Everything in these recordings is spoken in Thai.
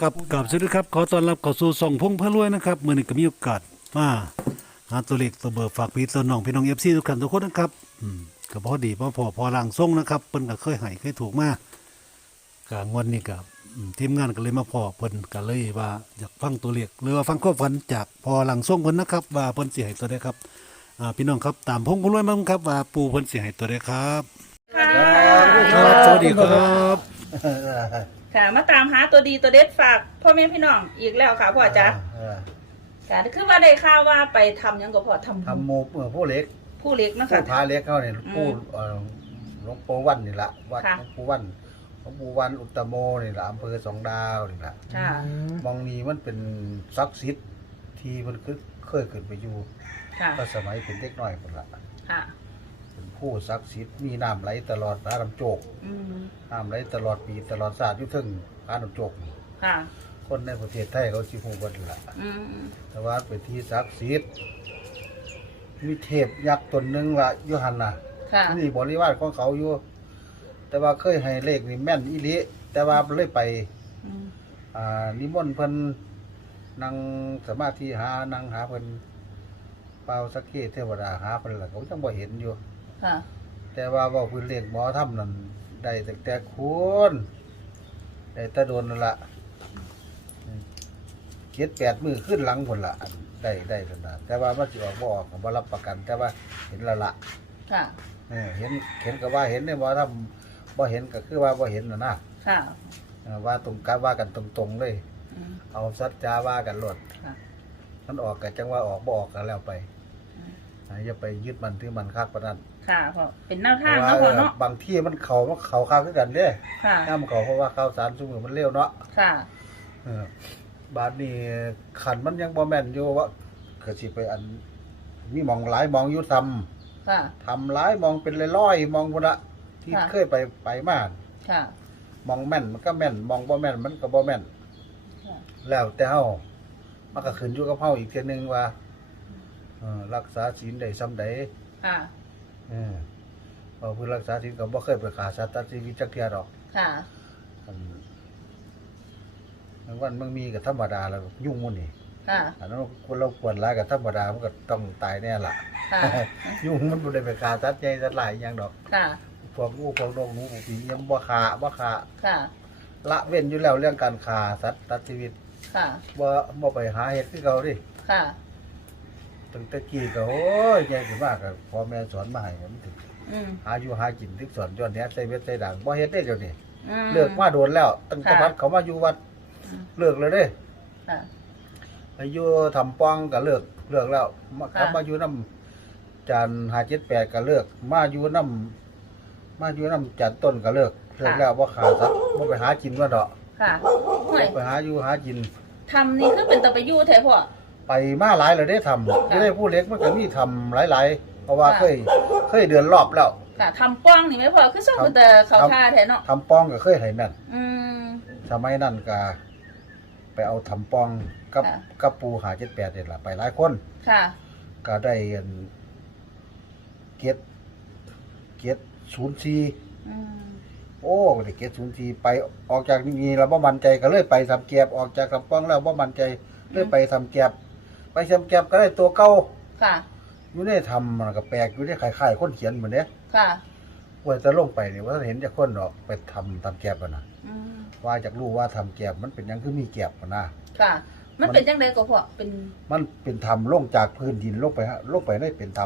กับกับสวัสดีครับ ขอต้อนรับเข้าสู่ส่องพงพระรวยนะครับมื้อนี้ก็มีโอกาสมาหาตัวเลขตัวเบอร์ฝากพี่ตัวน้องพี่น้อง FC ทุกท่านทุกคนนะครับอืมก็พอดีพอพอพอล่างทรงนะครับเพิ่นก็เคยให้เคยถูกมาก็งวดนี้ก็อืมทีมงานก็เลยมาพอเพิ่นก็เลยว่าอยากฟังตัวเลขหรือว่าฟังความฝันจากพอล่างทรงเพิ่นนะครับ ว่าเพิ่นสิให้ตัวใดครับอ่าพี่น้องครับตามพงพระรวยมาครับว่าปู่เพิ่นสิให้ตัวใดครับค่ะครับสวัสดีครับ ค่ะ มาตามหาตัวดีตัวเด็ดฝากพ่อแม่พี่น้องอีกแล้วค่ะพ่อจ๊ะเออค่ะคือว่าได้ข่าวว่าไปทำหยังก็พอทำทำหมูเออผู้เล็กผู้เล็กเนาะผู้คะพาเล็กเขาเนี่ยอืมผู้เอ่อหลวงปู่วันนี่ละวัดค่ะ หลวงปู่วันหลวงปู่วันอุตตโมนี่ละอำเภอสองดาวนี่ละค่ะ มองนี้มันเป็นศักดิ์สิทธิ์ที่มันคือเคยขึ้นไปอยู่ค่ะ ก็สมัยเป็นเด็กน้อยคนละค่ะเป็น ผู้ศักดิ์สิทธิ์มีน้ำไหลตลอดพระน้ำโจกอืมน้ำไหลตลอดปีตลอดศาสตร์อยู่ถึงพระน้ำโจกนี่ค่ะ คนในประเทศไทยเขาชิฮูกันละอืมแต่ว่าเป็นที่ศักดิ์สิทธิ์มีเทพยักษ์ตนหนึ่งละอยุหันนะค่ะ นี่บริวารของเขาอยู่แต่ว่าเคยให้เลขนี่แม่นอีหลิแต่ว่าเลยไป อืมอ่านิมนต์เพิ่นนั่งสมาธิหานั่งหาเพิ่นเป่าสักเกเทวดาหาเพิ่นล่ะเขาจังบ่เห็นอยู่ ค่ะ แต่ว่าเว้าพื้นเลขหมอทำนั่นได้ตั้งแต่คุณได้แตะโดนนั่นละเจ็ดแปดมือขึ้นหลังคนละอันได้ได้ขนาดแต่ว่ามันสิออกบ่ออกก็บ่รับประกัน แต่ว่าเห็นและละค่ะ เออเห็นเห็นก็ว่าเห็นเนี่ยว่าถ้าบ่เห็นก็คือว่าบ่เห็นนะนะค่ะ เออว่าตรงกันว่ากันตรงๆเลย อืม เอาสัจจาว่ากันหลดค่ะ มันออกกันจังว่าออกบ่ออกกันแล้วไปอ่าอย่าไปยึดมันที่มันคักปานนั้น ค่ะพ่อเป็นแนวเพทางราะว่าเนาะพ่อเนาะบางที่มันเขามันเขาคักคือกันเด้ค่ะย่ามเขาเพราะว่าข้าวสารซุมือมันเร็วเนาะค่ะเออบาดนี้ขันมันยังบ่แม่นอยู่ว่าก็สิไปอันมีหมองหลายหมองอยู่ทำค่ะทำหลายหมองเป็นร้อยๆหมองพุ่นละที่ค่ะเคยไปไปมาค่ะมองแม่นมันก็แม่น มองบ่แม่นมันก็บ่แม่นค่ะแล้วแต่เฮามันก็ขึ้นอยู่กับเฮาอีกเทียหนึงว่าเออรักษาศีลได้ซำใด ค่ะเออเพอผู้รักษาศีลก็บ่เคยไปฆ่าสัตว์ตัดชีวิตจักเที่ยดอกค่ะ อันอันวันมันมีก็ธรรมดาแล้วยุ่งมุ่นนี่ค่ะ อันนั้นคนเราควรร้ายก็ธรรมดามันก็ต้องตายแน่ล่ะ ค่ะ ยุ่งมันบ่ได้ไปฆ่าสัตว์ใหญ่สัตว์หลายอหย่างดอกค่ะ พวกงูพวกนกหนูพวกผียังบ่ฆ่าบ่ฆ่าค่ะ ละเว้นอยู่แล้วเรื่องการฆ่าสัตว์ตัดชีวิตค่ะ บ่บ่ไปหาเห็ดคือเขาดิ ค่ะ ตั้งแต่กี้ก็โอ้ยใหญ่ขึ้นมากก็พ่อแม่สอนมาให้มันถึงอืมหาอยู่หากินทึกสอนย้อนเนี้ยใส่เวทใส่ด่างบ่เฮ็ดได้เดี๋ยวนี้อืม เลิกมาโดนแล้ว ตั้งแต่ค่ะ วัดเขามาอยู่วัดอืมเลิกเลยเด้ค่ะ ไปอยู่ทำป้องก็เลิกเลิกแล้วมากลับค่ะมาอยู่น้ำจัน578ก็เลิก มาอยู่น้ำมาอยู่น้ำจันต้นก็เลิกเลิกแล้วบ่ขาดสัตว์บ่ไปหากินว่าดอกค่ะห่วยบ่ไปหาอยู่หากิน ทำนี่คือเป็นตะไปยู่แท้พ่อ ไปมาหลายเลยได้ทำค่ะจะได้ผู้เล็กมันก็มีทำหลาย ๆ เพราะว่าค่ะเคยเคยเดือนรอบแล้วค่ะทำป้องนี่ไหมพ่อคือส่งครับแต่เขาท่าแท้เนาะทำป้องก็เคยให้แม่นอืมสมัยนั้นก็ไปเอาทำป้องกับค่ะกับปูหาเจ็ดแปดเนี่ยละไปหลายคน ค่ะ ก็ได้อันเก็ดเก็ดศูนย์สี่อืมโอ้ได้เก็ดศูนย์สี่ไปออกจากนี่เราบ่มั่นใจก็เลยไปทำแก็บออกจากทำป้องแล้วบ่มั่นใจเลยไปทำแก็บ ไปทำแก็บก็ได้ตัวเก่าค่ะ อยู่ในทำมันก็แปลกอยู่ในคล้ายๆคนเขียนเหมือนเนี้ยค่ะ ว่าจะลงไปนี่ว่าเห็นจากคนดอกไปทำทำแกบอะนะอืมว่าจากรู้ว่าทำแกบมันเป็นหยังคือมีแกบอะนะ ค่ะมัน เป็นจังไดก็พ่อเป็น มันเป็นทำลงจากพื้นดินลงไปฮะลงไปได้เป็นท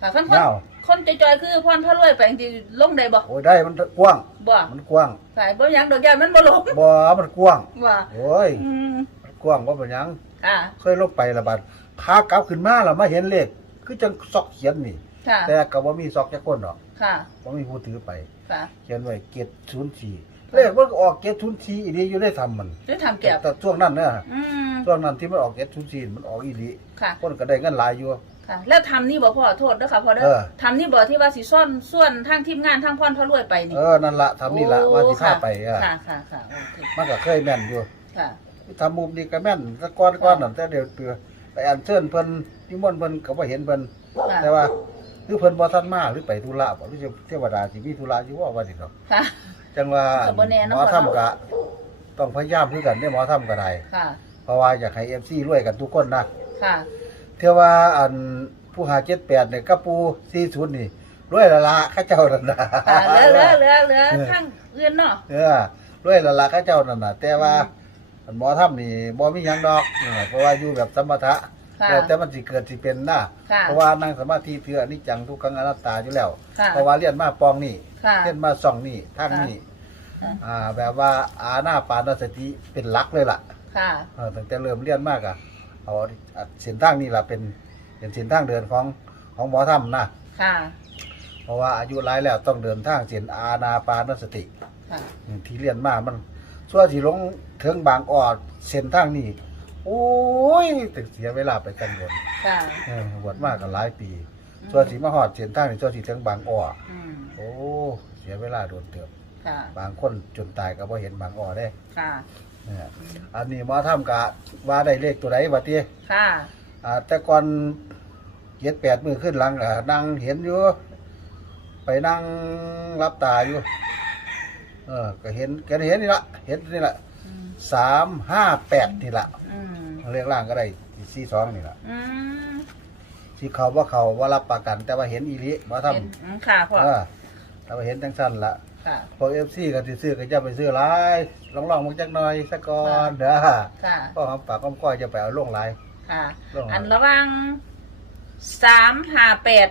ค่ะคนำคนยาวคนจอยๆคือพรพระรวยไปจริงๆลงได้บ่โอ้ยได้มันกว้าง บ่มันกว้างค่ะบ่หยังดอกแก้วมันบ่ลงบ่มันกว้างบ่โอ้ยอืมมันกว้างว่าเป็นหยัง ค่ะ เคยลงไประบาด พากลับขึ้นมาแล้วมาเห็นเลข คือจังซอกเขียนนี่ ค่ะ แต่ก็บ่มีซอกจักคนดอกค่ะ บ่มีผู้ถือไป ค่ะเขียนไว้เกตศูนย์สี่เลขมันก็ออกเกตศูนย์สี่อีนี้อยู่ได้ทำมันด้วยทำแก้วแต่ช่วงนั้นเนี่ยอืม ช่วงนั้นที่มันออกเกตศูนย์สี่มันออกอีหลีค่ะ คนก็ได้เงินหลายอยู่ ค่ะ แล้วทำนี่บ่พ่อโทษเด้อค่ะพ่อเด้เอออ ทำนี่บ่ที่ว่าสิซ่อนส่วนทางทีมงานทางพรพระรวยไปนี่เออนั่นละทำนี่ละโอ้ว่าสิพาค่ะไปอะค่ะค่ะค่ะโอเคมันก็เคยแม่นอยู่ค่ะ ทำมุมนี้ก็แม่นแต่ก้อนก้อนนั่นแต่เดี๋ยวเตือ ไปอันเชิญเพิ่นนิมนต์เพิ่นก็บ่เห็นเพิ่นค่ะแต่ว่าคือเพิ่นบ่ทันมาหรือไปธุระบ่หรือจะเทวดาสิมีธุระอยู่ว่าว่าสิดอก ค่ะ จังว่าก็บ่แน่หเนาะ มอทำกะ ต้องพยายามคือกันได้หมอทำก็ได้ค่ะ เพราะว่าอยากให้ FC รวยกันทุกคนนะค่ะ เท่าว่าอันผู้หา78เนี่ยกับผู้40นี่รวยละละข้าเจ้านั่นน่ะ ค่ะเหลือเหลือเหลือเหลือข้างเรือนเนาะ เออรวยละละข้าเจ้านั่นน่ะ แต่ว่าอัน หมอทำนี่บ่มีหยังดอกเออเพราะว่าอยู่แบบสมถะค่ะแล้วแต่มันสิเกิดสิเป็นนะค่ะ เพราะว่านั่งสมาธิเพื่ออนิจจังทุกขังอนัตตาอยู่แล้ว ค่ะ เพราะว่าเรียนมาปองนี่ค่ะ เรียนมาส่องนี่ทางนี่ค่ะ อ่าแบบว่าอาหน้าปานสติเป็นหลักเลยล่ะ ค่ะ เออตั้งแต่เริ่มเรียนมากอะเอาเส้นทางนี่ล่ะเป็นเป็นเส้นทางเดินของของหมอธรรมนะค่ะ เพราะว่าอายุหลายแล้วต้องเดินทางเส้นอาณาปานสติ ค่ะ ที่เรียนมามัน ส่วนที่ลงถึงบางออดเส้นทางนี่โอ้ยตึกเสียเวลาไปกันบนค่ะเออบวชมากกันหลายปีส่วนสีมาหอดเส้นทางนี่ส่วนสีถึงบางอ้ออืมโอ้เสียเวลาโดนเติบค่ะบางคนจนตายก็บ่เห็นบางอ้อได้ค่ะเนี่ยอันนี้หมอทำกะว่าได้เลขตัวไหนบัดนี้ค่ะอ่าแต่ก่อนเจ็ดแปดมือขึ้นหลังอะนั่งเห็นอยู่ ไปนั่งรับตาอยู่ เออก็เห็นก็เห็นนี่ละเห็นนี่ละอืมสามห้าแปดนี่ละอืมเรียกล่างก็ได้สี่สองนี่ละอืมที่เขาว่าเขาว่ารับประกัน แต่ว่าเห็นอีหลิหมอทเห็นอืมค่ะพ่อำเออแต่ว่าเห็นทั้งสั้นละค่ะ พวกเอฟซีก็ที่ซื้อก็จะไปซื้อหลายลองลองๆมันจักหน่อยสักก่อนเด้อค่ะ ก็หอมปากหอมก้อยจะไปเอาลงหลายค่ะ ลงหลายอันระหว่างสามห้าแปด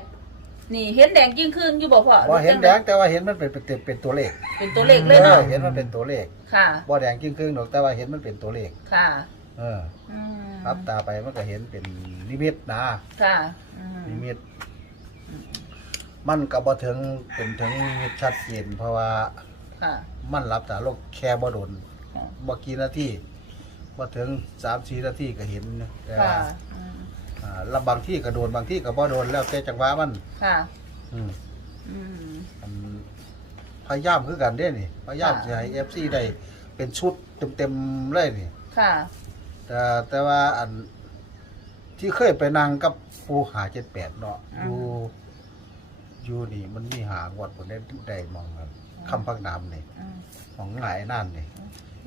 นี่เห็นแดงยิ่งขึ้นอยู่บ่พ่อว่าเห็นรือแดจังแต่ว่าเห็นมันเป็นเป็นเป็นตัวเลขเป็นตัวเลขเลยเนาะออเห็นมันเป็นตัวเลขค่ะบ่แดงครึ่งๆหรอกแต่ว่าเห็นมันเป็นตัวเลขค่ะ เอออืมรับตาไปมันก็เห็นเป็นนิมิตนะค่ะอืมนิมิต มันก็บ่ถึงเป็นถึงนิมิตชัดเจนเพราะว่าค่ะมันรับตาโลกแค่บ่โดนค่ะบ่กี่นาทีบ่ถึง3-4นาทีก็เห็นนะแต่ค่ะว่า อืมอ่าแล้วบางที่ก็โดนบางที่ก็บ่โดนแล้วแต่จังหวะมัน ค่ะอืมอืม อันพยายามคือกันเด้นี่พยายามค่ะ จะให้ FC ได้เป็นชุดเต็มๆเลยนี่ ค่ะ แต่แต่ว่าอันที่เคยไปนั่งกับปูหาเจ็ดแปดเนาะอืมอยู่อยู่นี่มันมีหางวัดผมได้ได้มองกันคำพักน้ำนี่อืมมองหลายนั่นนี่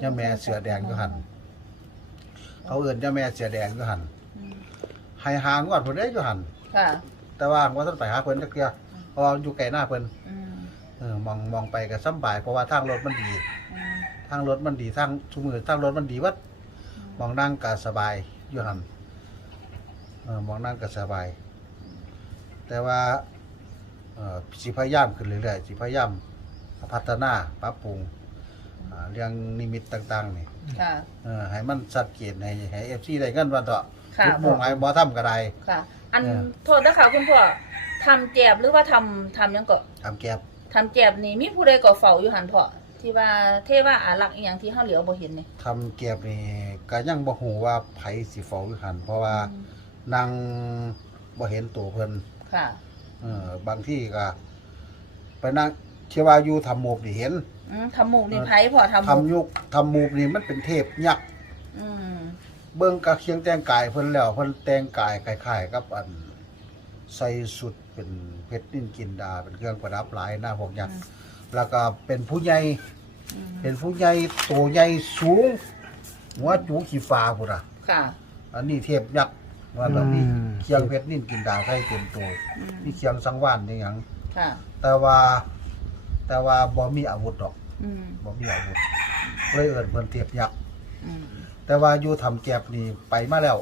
ย่าแม่เสือแดงก็หัน เขาเอื่นย่าแม่เสือแดงก็หันอืม ให้หางวัดผมได้อยู่หันค่ะ แต่ว่าว่าท่านไปหาเพิ่นตะเกียเพราะว่าอยู่ไกลหน้าเพิ่นอืมเออมองมองไปก็สำบายเพราะว่าทางรถมันดี อืมทางรถมันดีทางชุมือทางรถมันดีวัดมองนั่งก็สบายอยู่หันเออมองนั่งก็สบาย แต่ว่าเอ่อสิพยายามขึ้นเรื่อยๆสิพยายามพัฒนาปรับปรุงอ่าเรื่องนิมิตต่างๆนี่ค่ะ เออให้มันสัดเจนให้ให้เอฟซีได้เงินวันต่อค่ะ ทุกโมงไอ้บ่ทำก็ได้ค่ะ อันเออโทษนะคะคุณพ่อทำแจบหรือว่าทำทำหยังก็ทำแก็บทำแจบนี่มีผู้ใดก็เฝ้าอยู่หันพ่อที่ว่าเทว่าอารักษ์อหย่างที่เฮาเหลียวบ่เห็นนี่ทำแก็บนี่ก็ยังบ่ฮู้ว่าไผสิเฝ้าอยู่หันเพราะว่านางบ่เห็นตัวเพิ่นค่ะเออบางที่ก็ไปนั่งเชื่อว่าอยู่ทำหมูกนี่เห็นอืมทำหมูกนี่ไผพ่อทำหทำมูกยุกทำหมูกนี่มันเป็นเทพยักษ์อืม เบิ่งกะเคียงแต่งกายเพิ่นแล้วเพิ่นแต่งกายคล้ายๆกับอันใส่สุดเป็นเพชรนินกินดา เป็นเครื่องประดับหลายหน้าพวกยักษ์แล้วก็เป็นผู้ใหญ่อืมเป็นผู้ใหญ่โตใหญ่สูง หัวจูขี้ฟ้าพุ่นน่ะค่ะ อันนี้เทพยักษ์ว่าแบบนี้อืมเคียงเพชรนินกินดาใส่เต็มตัวอืมมีเคียงสังวานนี่หยังค่ะ แต่ว่าแต่ว่าบ่มีอาวุธดอกอืมบ่มีอาวุธเลยเอิ้นเพิ่นเทพยักษ์อืม แต่ว่าอยู่ทำแก็บนี่ไปมาแล้ว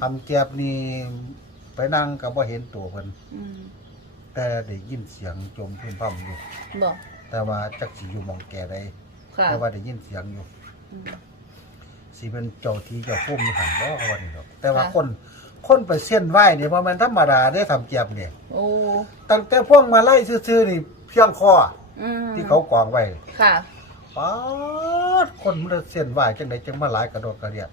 ทำแก็บนี่ไปนั่งก็บ่เห็นตัวเพิ่นอืมแต่ได้ยินเสียงจมพึ่มพำอยู่บ่แต่ว่าจักสิอยู่หมองแก่ใดค่ะแต่ว่าได้ยินเสียงอยู่ อืม สิเป็นเจ้าที่เจ้าพุ่มอยู่หันบ่เขาว่านี่ดอกแต่ว่าค่ะ คนคนไปเส้นไหว้นี่บ่แม่นธรรมดาได้ทำแก็บนี่โอ้ตั้งแต่พวกมาไล่ซื่อๆนี่เพียงคออืมที่เขากองไว้ค่ะป๊า ดคนมันเส้นไหว้จังไดจังมาหลายกระโดดกระเดียด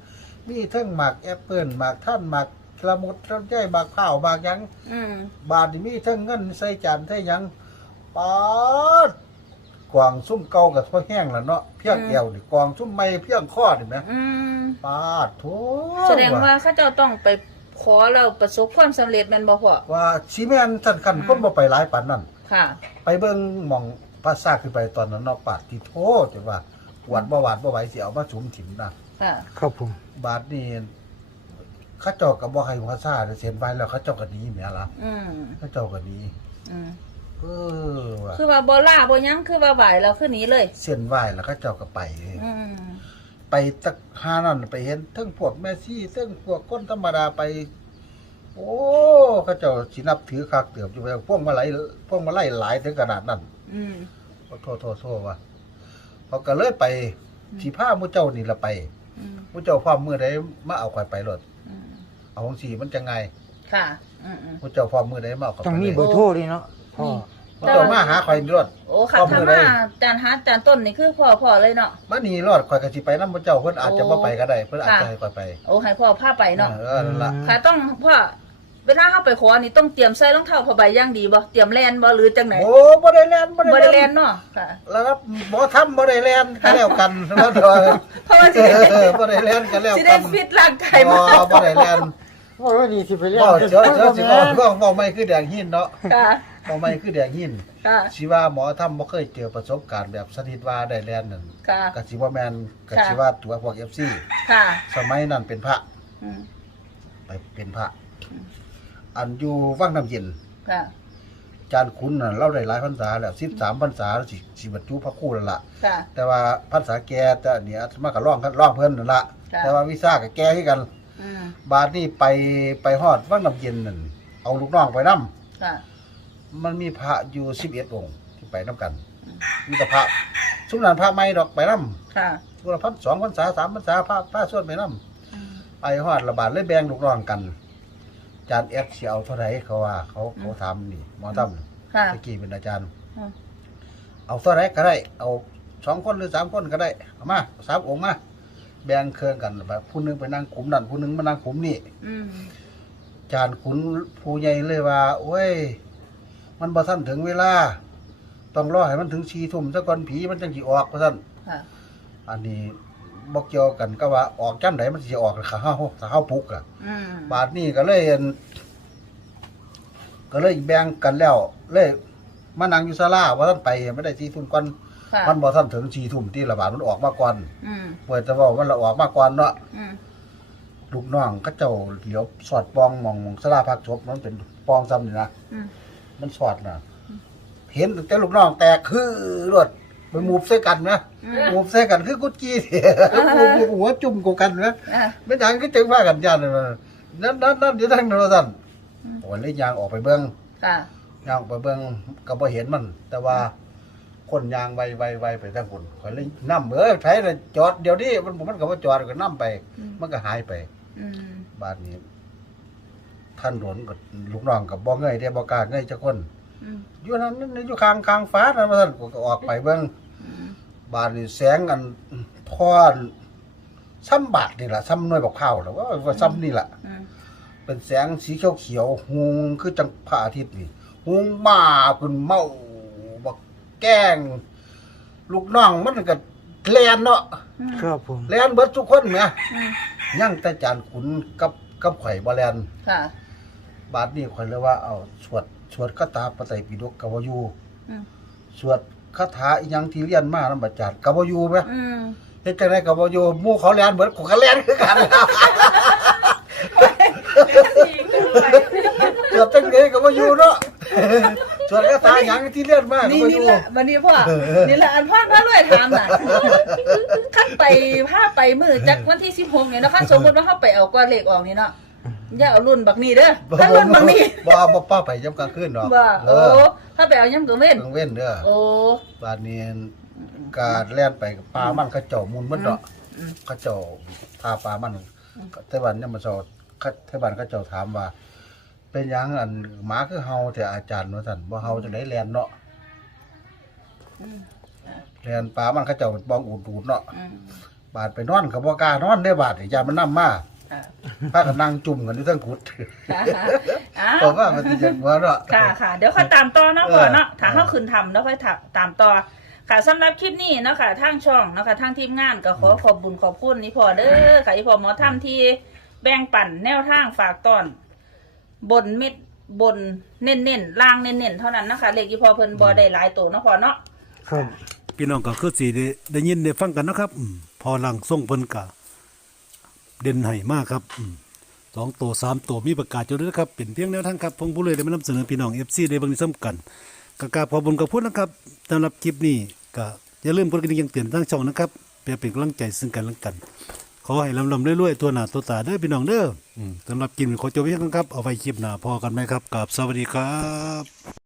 มีเทั้งหมากแอปเปิลหมากท่านหมากละมุดลำไยหมากข้าวหมากหยังอืมบาทนี่มีเทั้งเงินใส่จานใส่หยังป๊าดกวางซุ่มเก่ากับพ่อแห้งแล้วเนาะเพียงเอวนี่กวางซุ่มไม่เพียงข้อนี่แหมอืมป๊าดโถแสดงว่าเขาเจ้าต้องไปขอแล้วประสบความสำเร็จแม่นบ่พ่อ ว่าซีแมนท่านคันคนบ่ไปหลายปานนั้นค่ะ ไปเบิ่งหม่องภาษาขึ้นไปตอนนั้นเนาะปาดที่โทจังว่า โปวดบ่หวาดบ่ไหวสิเอามาสุมถิ่มนะ ค่ะ ครับผม บาดนี่เขาเจ้าก็บ่ให้หัวซ่าเส้นไว้แล้วเขาเจ้าก็หนีแหม่ล่ะอืมเขาเจ้าก็หนีอืมเออว่ะคือว่าบ่ล่าบ่หยังคือว่าไหวเราคือหนีเลย เส้นไหว้แล้วเขาเจ้าก็ไปอืมไปตักหานั่นไปเห็นทั้งพวกแม่ซี่ทั้งพวกคนธรรมดาไป โอ้เขาเจ้าสินับถือคักเติบอยู่ไปพวกมาไหลพวกมาไล่หลายถึงขนาดนั้นอืมโอ้โทษโทษโทษว่ะ เขาก็เลยไปสิพาหมู่เจ้านี่ละไปอืมหมู่เจ้าพร้อมมือใดมาเอาข่อยไปรถอืมเอาของสีมันจะไงค่ะ อืมอืมหมู่เจ้าพร้อมมือใดมาเอาข่อยต้องไปมีเลยเบอร์โทรด้วยเนาะพ่อหมู่เจ้ามาหาข่อยนี่รถ โอ้ค่ะข้อมืถ้าอใดมาจานหาจานต้นนี่คือพ่อพ่อเลยเนาะ มานี่รถข่อยก็สิไปนำหมู่เจ้าเพิ่นอาจจะบ่ไปก็ได้ เพิ่นอาจจะให้ข่อยไปโอ้ให้พ่อพาไปเนาะเออนั่นล่ะค่ะต้องพ่อ เวลาเข้าไปขอนี่ต้องเตรียมใส่รองเท้าผ้าใบอย่างดีบ่เตรียมแลนบ่หรือจังไหนโอ้บ่ได้แล่นบ่บ่ได้ได้แลแล่นนเนาะค่ะ แล้วครับบ่ทำบ่ได้แล่นก็แล้วกันแล้วเถอะเพราะว่าสิเออบ่ได้แล่นก็แล้วสิกัได้นฟิตร่างกายบ่มาบ่ได้แล่นว่าว่าดีสิไปเรียนบ่เดี๋ยวเดี๋ยวสิบ่บ่แม่นก็บ่ไม่คือแดงหินเนาะค่ะบ่ไม่คือแดงหินค่ะสิว่าหมอทำบ่เคยเจอประสบการณ์แบบสถิตว่าได้แล่นนั่นค่ะก็สิว่าแม่นก็ค่ะสิว่าตัวพวก FC ค่ะสมัยนั้นเป็นพระอืมไปเป็นพระ อันอยู่วังน้ำเย็น ค่ะ จานคุณน่ะเราได้หลายพรรษาแล้ว13พรรษาแล้วสิสิบรรจุพระครูแล้วล่ะ ค่ะ แต่ว่าพรรษาแก่แต่อันเนี้ยมาก็ร้องกันร้องเพิ่นนั่นล่ะค่ะแต่ว่าวิซ่าก็แก่คือกัน อืมบาดนี้ไปไปฮอดวังน้ำเย็นนั่นเอาลูกน้องไปนํค่ะ มันมีพระอยู่11องค์ที่ไปนํกันมีแต่พระสุนันพระใหม่ดอกไปนํค่ะสุนพันสองพรรษาสามพรรษาพระพระส่วนไปนํอืม ไปฮอดระบาดเลยแบ่งลูกน้องกัน จานแอดสิเอาเท่าไหร่เขาว่า เขาเขาถามนี่หมอตั้มค่ะ ตะกี้เป็นอาจารย์อืมเอาเท่าไหร่ก็ได้ เอาสองคนหรือสามคนก็ได้เอามาสามองค์มาแบ่งเครื่องกันแบบผู้หนึงไปนั่งขุมนั่นผู้หนึงมานั่งขุมนี่ อืม จานขุนผู้ใหญ่เลยว่าโอ้ย มันบ่ทันถึงเวลา ต้องรอให้มันถึงชีทุ่มซะก่อนผีมันจังสิออกว่าซั่นค่ะ อันนี้ บ่เกี่ยวกันก็ว่าออกจังไดมันสิออกถ้าเฮาถ้าเฮาปลุกอะอืมบาทนี้ก็เลยเห็นก็เลยแบ่งกันแล้ว เลยมานั่งอยู่ศาลาว่าท่านไปไม่ได้ที่ทุ่มก่อนค่ะมันบ่ท่านถึงสี่ทุ่มที่ระบาดมันออกมาก่อนอืมเปิดจะบอกมันละออกมาก่อนเนาะอืมลูกน้องเขาเจ้าเหลียวสอดปองมองศาลาพักศพมันเป็นปองซ้ำนี่นะ อืม มันสอดน่ะเห็นแต่ลูกน้องแตกคือรถ ไปมูบใส่กันนะอืมมูบใส่กันคือกุดจี้มูบหัวจุ่มกูกันนะอะไม่ทางก็จึงว่ากันยันนั่นนั่นนั่นนั่นอยู่ทางนั้นว่าซั่นอืมโอ้ยเลยยางออกไปเบิ่งค่ะยางออกไปเบิ่งก็บ่เห็นมัน แต่ว่าคนยางไวไวไวไปทางพุ่นข่อยเลยนำเอ้ยไผน่ะจอดเดี๋ยวนี้มันมันก็บ่จอดก็นำไปอืมมันก็หายไปอืมบาดนี้ท่านหลวงก็ลูกน้องก็บ่เงยได้บ่กล้าเงยจักคน อืมอยู่นั้นนั่นอยู่ข้างข้างฟ้านั่นว่าซั่นก็ออกไปเบิ่งอืมบาดนี้แสงอันพอนซ้ำบาดนี่ล่ะซ้ำหน่วยบักข้าวล่ะว่าว่าซ้ำนี่ล่ะอืมเป็นแสงสีเขียวเขียวๆหุงคือจังพระอาทิตย์นี่หุงมาคุณเมาบักแกล้งลูกน้องมันก็แลนเนาะอืมครับผมแลนเบิดทุกคนแหมอืมยังแต่จานขุนกับกับข่อยบ่แลนค่ะ บาดนี้ข่อยเลยว่าเอาสวด สวดคาถาปไตรปิฎกกบอยู่อืม สวดคาถาอีหยังที่เรียนมานำบัดจารย์กบอยู่แหมอืมเฮ็ดจังได๋กบอยู่หมู่เขาแลนเบิดกูก็แลนคือกัน เกือบจังเลยก็มาอยู่เนาะส่วนกระตายหยังที่เลียนมากก็นี่มาอนี่ยู่แหละวันนี้พ่อนี่แหละอันพ่อก็เลยถามน่ะขั้นไปพาไปมือจากวันที่สิบหกเนี่ยนะคะสมมติว่าเขาไปเอาก้อนเหล็กออกนี่เนาะ อย่าเอารุ่นบักนี่เด้อถ้ารุ่นบักนี่บ่บ่ป้าไปย่ำกลางคืนดอกว่าเอโอ้อถ้าไปเอาย่ำกังเว้นกลางเว้นเด้อโอ้บาดนี้กาแล่นไปกับปลามันเขาเจ้ามุนมันเนาะอืมเขาเจ้าพาปลามันแต่วันนี้มาสอดเทวันเขาเจ้าถามว่า เป็นหยังอันหมาคือเฮาแต่อาจารย์ว่าซั่นบ่เฮาจังได๋แล่นเนาะอืมแล่นปลามันเขาเจ้าบองอูดๆเนาะอืมบาดไปนอนก็บ่กล้านอนได้บาดนี่ยามมันนํมา ค่ะพากันนั่งจุ่มกันอยู่เทั้งกุดค่ะอ้าเพวราะว่ามันสิจังว่าเนาะ ค่ะค่ะ เดี๋ยวค่อยตามต่อเนาะก่อนเนาะเออ ถ้าเขาคืนทำแล้วค่อยถักตามต่อ ค่ะสำหรับคลิปนี้เนาะค่ะทางช่องเนาะค่ะทางทีมงานก็ขอขอบบุญขอบคุณนี่พอเด้อค่ะอีพอหมอทำที่แบ่งปันแนวทางฝากตอน บนเม็ดบนเน้นเน้นๆล่างเน้นเน้นๆเท่านั้นนะคะเลขอีพอเพิ่นบอได้หลายตัวเนาะพอเนาะ ครับ พี่น้องก็คือสิได้ได้ยินได้ฟังกันเนาะครับอืมพอลังส่งเพิ่นกะ เด่นให้มากครับสองตัวสามตัวมีประกาศอยู่ด้วยนะครับเป็นเพียงแนวทางครับผมผู้เลยได้มานำเสนอพี่น้อง FC ได้เบางนี้สำคัญกกาบขอบุญกับพูดนะครับสำหรับคลิปนี้ก็อย่าลืมกดกระดิ่งแจ้งเตือนทางช่องนะครับเพื่อเป็นกำลังใจซึ่งกันและกัน ขอให้ลำลำเรื่อยๆตัวหนาตัวตาเด้อพี่น้องเด้อสำหรับกินขอจบไว้เพียงเท่านั้ครับเอาไว้คลิปหน้าพอกันไหมครับกับสวัสดีครับ